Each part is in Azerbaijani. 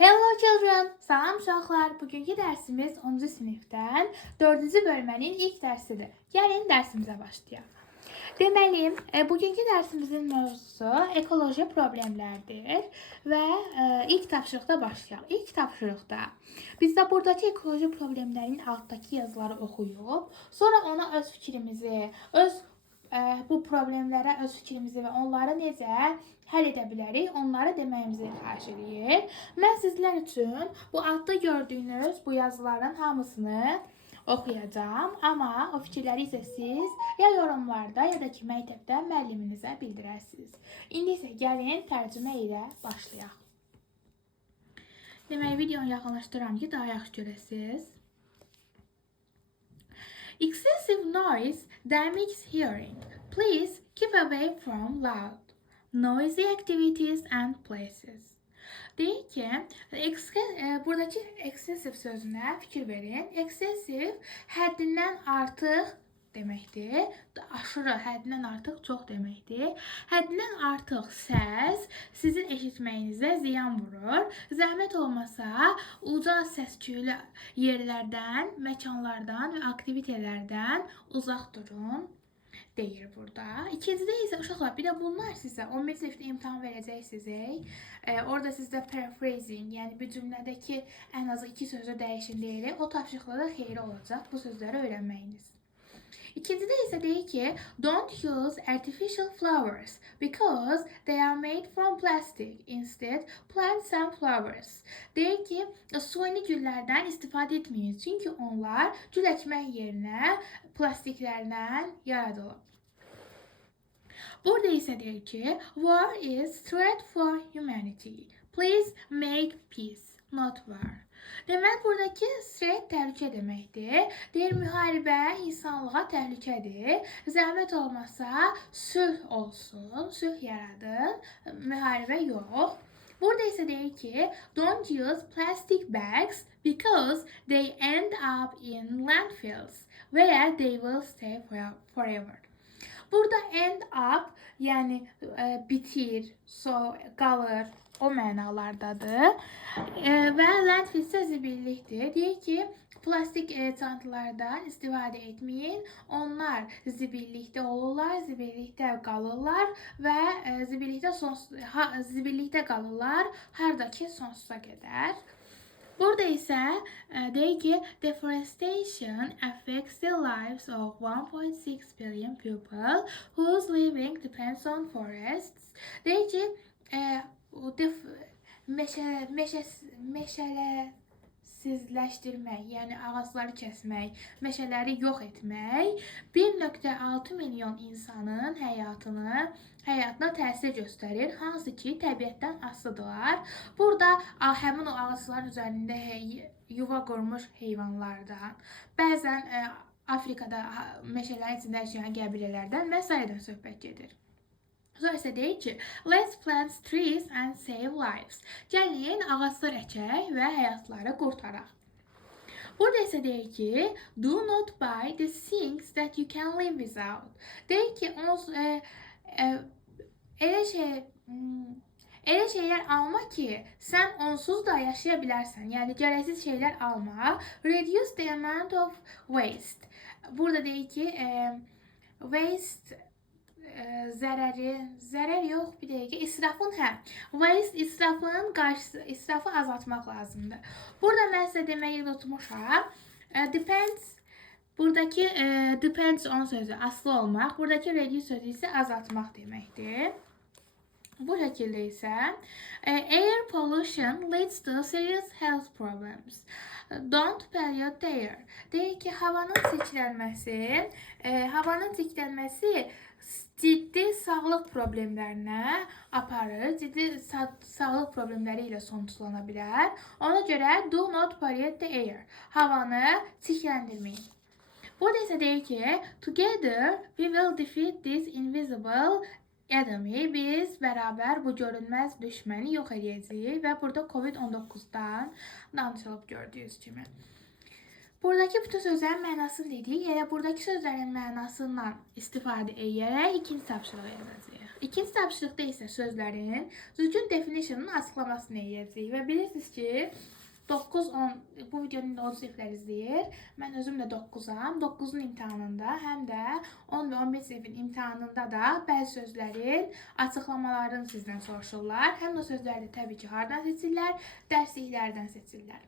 Hello children, salam uşaqlar. Bugünkü dərsimiz 10-cu sinifdən 4-cü bölmənin ilk dərsidir. Gəlin dərsimizə başlayaq. Deməli, bugünkü dərsimizin mövzusu ekoloji problemlərdir və ilk tapşırıqda başlayaq. İlk tapşırıqda biz də buradakı ekoloji problemlərin altdakı yazıları oxuyub, sonra ona öz fikrimizi, bu problemlərə öz fikrimizi və onları necə həll edə bilərik, onları deməyimizi xahiş edir. Mən sizlər üçün bu adda gördüyünüz bu yazıların hamısını oxuyacağım, amma o fikirləri isə siz ya yorumlarda, ya da ki məktəbdə müəlliminizə bildirərsiniz. İndi isə gəlin tərcümə ilə başlayaq. Deməli, videonu yaxınlaşdıram ki, daha yaxşı görəsiniz. Excessive noise damages hearing. Please keep away from loud, noisy activities and places. Deyir ki, buradakı excessive sözünə fikir verin. Excessive həddindən artıq deməkdir. Aşırı, həddindən artıq çox deməkdir. Həddindən artıq səs sizin eşitməyinizə ziyan vurur. Zəhmət olmasa uca səs-küylü yerlərdən, məkanlardan və aktivitelərdən uzaq durun deyir burada. İkincidə isə uşaqlar, bir də bunlar sizə 11 sinifdə imtahan verəcəksiniz. Orada sizdə paraphrasing, yəni bir cümlədəki ən azı 2 sözü dəyişin deyilir. O tapşırıqda da xeyri olacaq bu sözləri öyrənməyiniz. İkincidə isə deyir ki, don't use artificial flowers because they are made from plastic. Instead, plant some flowers. Deyir ki, suni güllərdən istifadə etməyin, çünki onlar gül əkmək yerinə plastiklərdən yaradılıb. Burada isə deyir ki, war is threat for humanity. Please make peace, not war. Demək, buradakı threat təhlükə deməkdir. Deyir, müharibə insanlığa təhlükədir. Zəhmət olmasa sülh olsun, sülh yaradın, müharibə yox. Burada isə deyir ki, don't use plastic bags because they end up in landfills where they will stay forever. Burada end up, yəni bitir, qalır, o mənalardadır. Və landfill isə zibillikdir. Deyir ki, plastik çantalardan istifadə etməyin. Onlar zibillikdə olurlar, zibillikdə qalırlar və zibillikdə qalırlar hardakı sonsuza qədər. Burada isə deyir ki, deforestation affects the lives of 1.6 billion people whose living depends on forests. Deyir ki, meşələsizləşdirmək, yəni ağacları kəsmək, meşələri yox etmək 1.6 milyon insanın həyatına təsir göstərir, hansı ki, təbiətdən asılıdırlar. Burada həmin o ağacların üzərində yuva qurmuş heyvanlardan, bəzən Afrikada meşələrin içində yaşayan qəbilələrdən və sairədən söhbət gedir. Sonra isə deyir ki, let's plant trees and save lives. Gəlin ağaclar əkək və həyatları qurtaraq. Burada isə deyir ki, do not buy the things that you can live without. Deyir ki, elə şeylər alma ki, sən onsuz da yaşaya bilərsən. Yəni, gərəksiz şeylər alma. Reduce the amount of waste. Burada deyir ki, waste zərər yox, bir dəqiqə, israfın waste, israfı azaltmaq lazımdır. Burada mən sizə deməyi unutmuşam. Depends, buradakı depends on sözü aslı olmaq, buradakı reduce sözü isə azaltmaq deməkdir. Bu şəkildə isə air pollution leads to serious health problems. Don't pollute the air. Deyir ki, havanın çirklənməsi ciddi sağlıq problemlərinə aparır, ciddi sağlıq problemləri ilə sonuçlana bilər. Ona görə do not pollute the air. Havanı çirkləndirməyin. Burada isə deyir ki, together we will defeat this invisible enemy. Biz bərabər bu görünməz düşməni yox edəcəyik və burada COVID-19-dan danışılıb gördüyünüz kimi. Buradakı bütün sözlərin mənasını dedik. Elə buradakı sözlərin mənasından istifadə edərək ikinci tapşırığı yazacağıq. İkinci tapşırıqda isə sözlərin düzgün definition'un açıqlamasını edəcəyik və bilirsiniz ki, 9-10 bu videonun 10 siniflər izləyir. Mən özüm də 9-am. 9-un imtahanında, həm də 10 və 11 sinifin imtahanında da bəzi sözlərin açıqlamalarını sizdən soruşurlar. Həm də sözləri də təbii ki, hardan seçirlər? Dərsliklərdən seçirlər.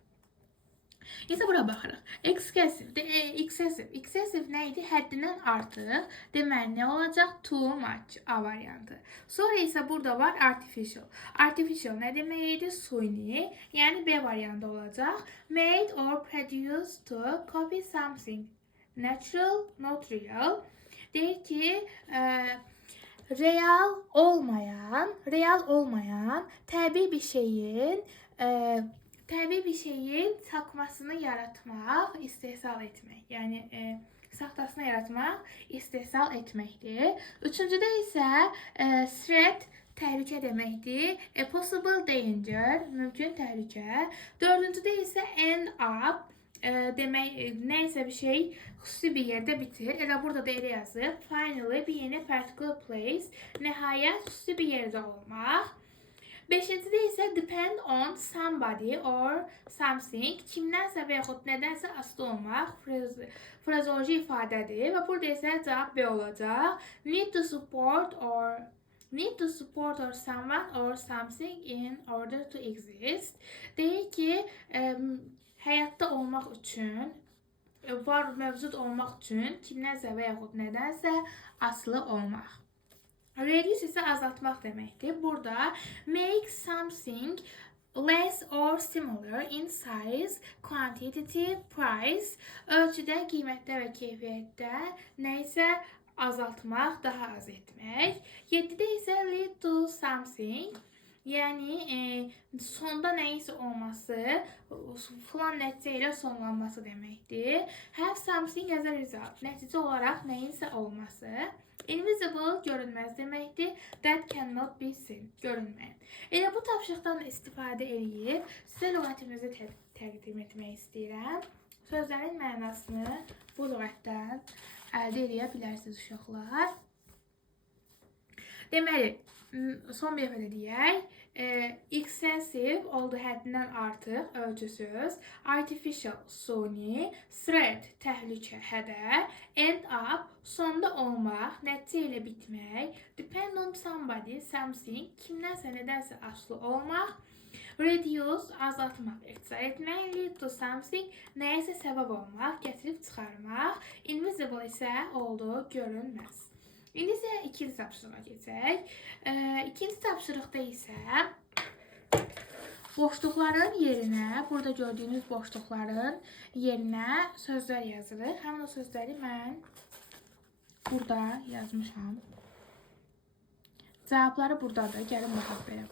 İsə bura baxırıq. Excessive nə idi? Həddindən artıq. Deməli, nə olacaq? Too much A variantı. Sonra isə burada var artificial. Artificial nə demək idi? Suni. Yəni B variantı olacaq. Made or produced to copy something. Natural, not real. Deyir ki, real olmayan təbii bir şeyin takmasını yaratmaq, istehsal etmək. Yəni saxtasını yaratmaq, istehsal etməkdir. Üçüncüdə isə threat təhlükə deməkdir. A possible danger, mümkün təhlükə. Dördüncüdə isə end up demək, nəysə bir şey xüsusi bir yerdə bitir. Elə burada da elə yazıb. Finally, bir yeni particular place, nəhayət xüsusi bir yerdə olmaq. Beşincidə isə depend on somebody or something, kimdənsə və yaxud nədənsə asılı olmaq, frazoloji ifadədir və burada isə cavab B olacaq. Need to support or someone or something in order to exist. Deyir ki, həyatda olmaq üçün, mövcud olmaq üçün kimdənsə və yaxud nədənsə asılı olmaq. Reduce isə azaltmaq deməkdir. Burada make something less or similar in size, quantity, price, ölçüdə, qiymətdə və keyfiyyətdə nəyisə azaltmaq, daha az etmək. 7-də isə lead to something, yəni sonda nəyisə olması, filan nəticə ilə sonlanması deməkdir. Have something as a result, nəticə olaraq nəyinsə olması. Invisible, görünməz deməkdir. That cannot be seen, görünməyən. Elə bu tapşırıqdan istifadə edib sizə lüğətimizi təqdim etmək istəyirəm. Sözlərin mənasını bu lüğətdən əldə edə bilərsiniz uşaqlar. Deməli, son bir dəfə də deyək. Excessive oldu həddindən artıq, ölçüsüz. Artificial, suni. Threat, təhlükə, hədər. End up, sonda olmaq, nəticə ilə bitmək. Depend on somebody, something, kimdənsə, nədənsə asılı olmaq. Reduce, azaltmaq, ixtisar etmək. Lead to something, nəyəsə səbəb olmaq, gətirib çıxarmaq. Invisible isə oldu, görünməz. İndi isə ikinci tapşırığa keçək. İkinci tapşırıqda isə boşluqların yerinə, burada gördüyünüz boşluqların yerinə sözlər yazırıq. Həmin o sözləri mən burada yazmışam. Cavabları buradadır. Gəlin baxaq belə.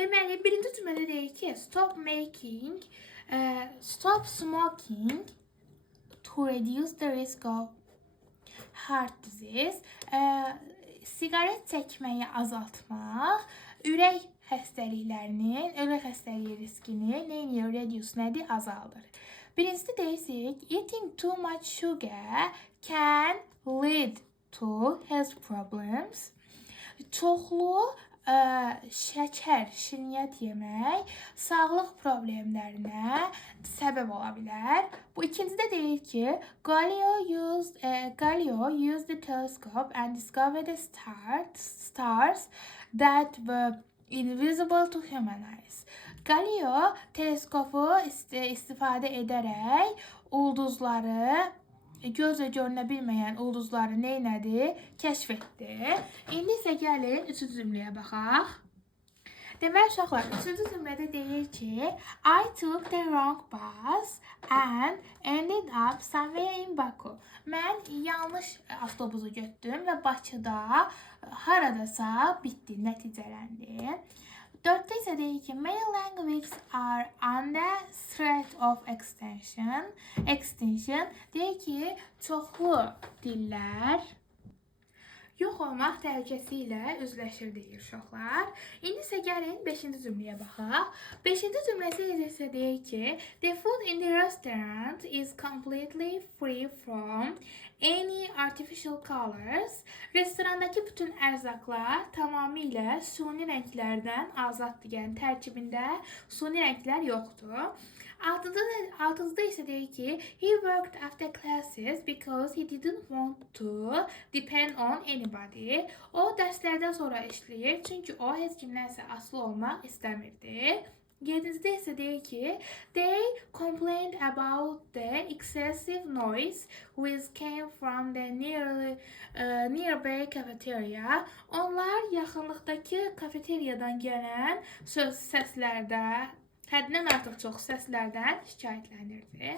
Deməli, birinci cümlədə deyir ki, stop smoking to reduce the risk of heart disease. Sigaret çəkməyi azaltmaq, ürək xəstəliyi riskini reduce nədir? Azaldır. Birincisi deyirsək, eating too much sugar can lead to health problems. Çoxlu şəkər, şirniyyat yemək sağlıq problemlərinə səbəb ola bilər. Bu ikincidə deyir ki, Galileo used the telescope and discovered the stars that were invisible to human eyes. Galileo teleskopu istifadə edərək ulduzları, gözlə görünə bilməyən ulduzları neynədi? Kəşf etdi. İndi isə gəlin üçüncü cümləyə baxaq. Deməli uşaqlar, üçüncü cümlədə deyir ki, I took the wrong bus and ended up somewhere in Baku. Mən yanlış avtobusu götürdüm və Bakıda haradasa bitdi, nəticələndi. 4-də isə deyir ki, many languages are under threat of extinction. Deyir ki, çoxlu dillər yox olmaq təhlükəsi ilə üzləşir deyir uşaqlar. İndi isə gəlin 5-ci cümləyə baxaq. 5-ci cümləsi isə deyir ki, the food in the restaurant is completely free from any artificial colors. Restorandakı bütün ərzaqlar tamamilə suni rənglərdən azaddır. Yəni tərkibində suni rənglər yoxdur. Altıncıda isə deyir ki, he worked after classes because he didn't want to depend on anybody. O dərslərdən sonra işləyir, çünki o heç kimdənsə asılı olmaq istəmirdi. 7-də isə deyir ki, they complained about the excessive noise which came from the nearby cafeteria. Onlar yaxınlıqdakı kafeteriyadan gələn səslərdə, həddindən artıq çox səslərdən şikayətlənirdi.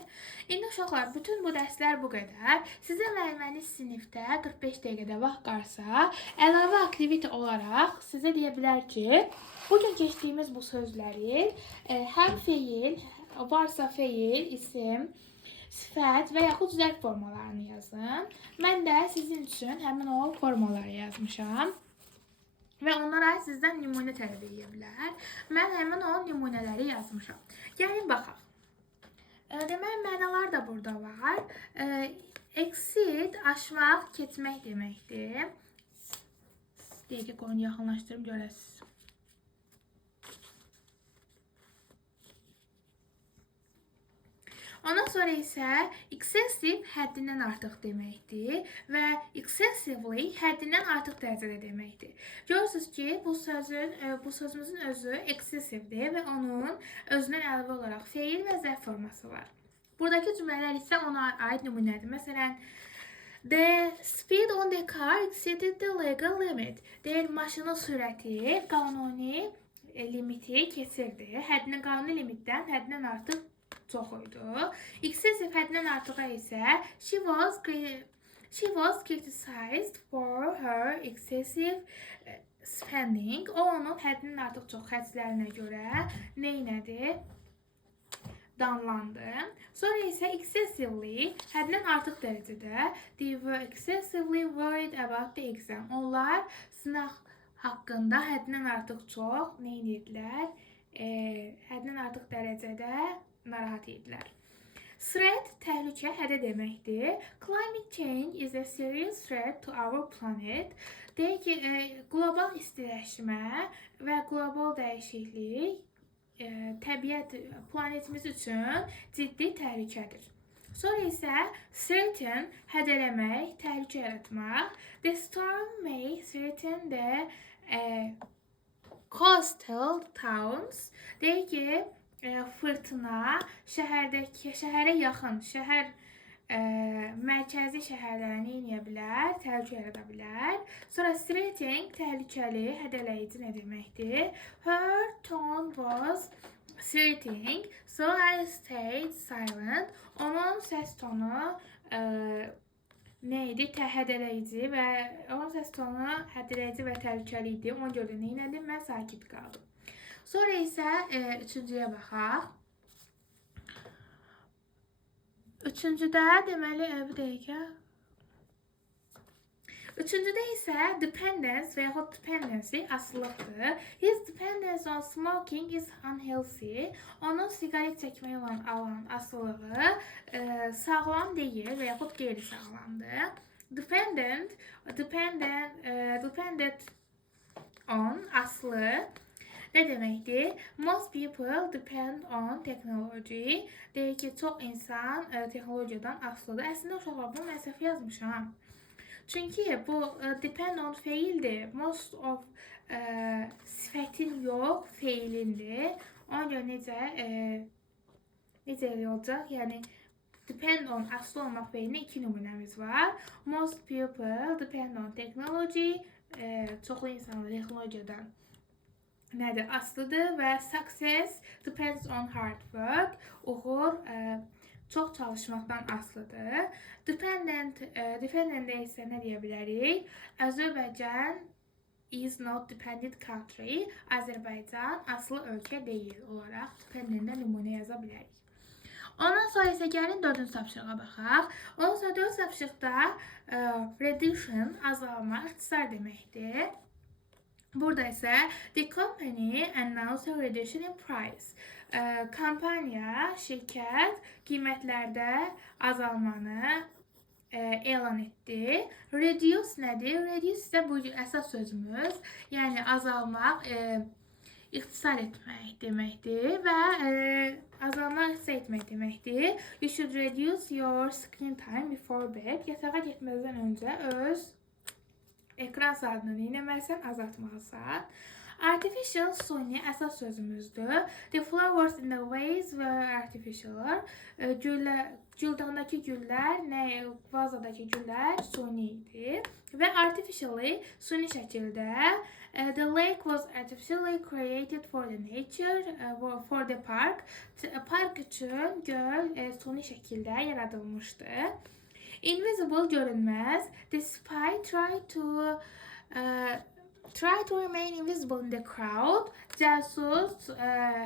İndi uşaqlar, bütün bu dərslər bu qədər. Sizin müəlliminiz sinifdə 45 dəqiqədə vaxt qarsa, əlavə aktivite olaraq sizə deyə bilər ki, bugün keçdiyimiz bu sözləri həm feil, varsa feil, isim, sifət və yaxud zərf formalarını yazın. Mən də sizin üçün həmin o formaları yazmışam. Və onlara sizdən nümunə tələb edə bilər. Mən həmin o nümunələri yazmışam. Gəlin baxaq. Demək, mənalar da burada var. Exit, aşmaq, keçmək deməkdir. Deyək ki, onu yaxınlaşdırım, görəsiniz. Ondan sonra isə excessive həddindən artıq deməkdir və excessively həddindən artıq dərəcədə deməkdir. Görürsünüz ki, bu sözümüzün özü excessivedir və onun özündən əlavə olaraq feil və zərf forması var. Buradakı cümlələr isə ona aid nümunədir. Məsələn, the speed on the car exceeded the legal limit. Deyir, maşının sürəti qanuni limiti keçirdi. Qanuni limitdən həddindən artıq çox idi. Excessive həddindən artığa isə she was criticized for her excessive spending. O onun həddindən artıq çox xərclərinə görə neynədi? Danlandı. Sonra isə excessively həddindən artıq dərəcədə they were excessively worried about the exam. Onlar sınaq haqqında həddindən artıq çox neynədilər? Həddindən artıq dərəcədə narahat idilər. Threat, təhlükə, hədə deməkdir. Climate change is a serious threat to our planet. Deyək ki, qlobal istiləşmə və qlobal dəyişiklik təbiət planetimiz üçün ciddi təhlükədir. Sonra isə threaten, hədələmək, təhlükə yaratmaq. The storm may threaten the coastal towns. Deyək ki, fırtına şəhərə yaxın, mərkəzi şəhərlərə neyə bilər? Təhlükə yarada bilər. Sonra threatening, təhlükəli, hədələyici nə deməkdir? Her tone was threatening, so I stayed silent. Onun səs tonu neydi? Hədələyici və onun səs tonu hədələyici və təhlükəli idi. Ona görə neynədim? Mən sakit qaldım. Sonra isə üçüncüyə baxaq. Üçüncüdə deməli, bir dəqiqə. Üçüncüdə isə dependence və yaxud dependency asılıqdır. His dependence on smoking is unhealthy. Onun sigaret çəkməyə olan asılığı sağlam deyil və yaxud qeyri-sağlamdır. Dependent on aslı nə deməkdir? Most people depend on technology. Deyir ki, çox insan texnologiyadan asılıdır. Əslində uşaqlar, bunu mən səhv yazmışam. Çünki bu depend on feildir. Most of sifətin yox, feilindir. Ona görə necə olacaq? Yəni depend on asılı olmaq feilində 2 nümunəmiz var. Most people depend on technology. Çoxlu insanlar texnologiyadan nədir? Aslıdır və success depends on hard work. Uğur çox çalışmaqdan aslıdır. Dependent isə nə deyə bilərik? Azərbaycan is not dependent country. Azərbaycan asılı ölkə deyil olaraq dependentdə nümunə yaza bilərik. Ondan sonra isə gəlin 4-cü tapşırığa baxaq. Ondan sonra 4-cü tapşırıqda reduction, azalma, ixtisar deməkdir. Burada isə the company announced a reduction in price. Kampaniya, şirkət qiymətlərdə azalmanı elan etdi. Reduce nədir? Reduce isə bu əsas sözümüz. Yəni azalmaq, ixtisar etmək deməkdir və azalmaq ixtisar etmək deməkdir. You should reduce your screen time before bed. Yatağa getməzdən öncə öz ekran saatını eləməlisən, azaltmalısan. Artificial, suni əsas sözümüzdür. The flowers in the vase were artificial. Güldağındakı güllər, vazadakı güllər suni idi. Və artificially, suni şəkildə, the lake was artificially created for the nature, for the park. Park üçün göl suni şəkildə yaradılmışdı. Invisible, görünməz. The spy try to remain invisible in the crowd. Cəsus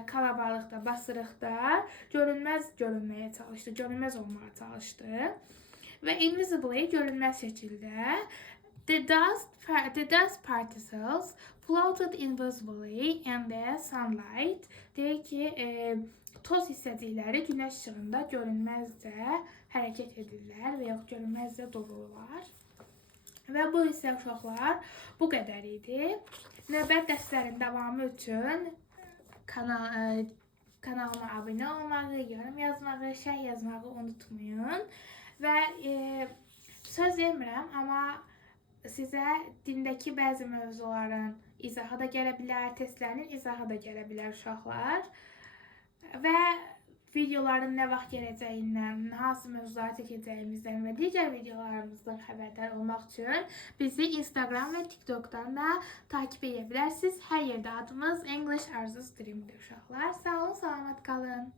kalabalıqda, basırıqda görünməyə çalışdı, görünməz olmağa çalışdı. Və invisibly, görünməz şəkildə. The dust particles floated invisibly in the sunlight. Deyir ki, toz hissəcikləri günəş işığında görünməzcə hərəkət edirlər və yaxud görünməzcə dolurlar. Və bu isə uşaqlar bu qədər idi. Növbət dərslərin davamı üçün kanalıma abunə olmağı, yorum yazmağı, şərh yazmağı unutmayın. Və söz vermirəm, amma sizə dindəki bəzi mövzuların izahı da gələ bilər, testlərin izahı da gələ bilər uşaqlar. Və videoların nə vaxt gələcəyindən, hansı mövzuları çəkəcəyimizdən və digər videolarımızdan xəbərdar olmaq üçün bizi Instagram və TikTok'dan da takip edə bilərsiniz. Hər yerdə adımız English Arzu Stream'dir uşaqlar. Sağ olun, salamat qalın.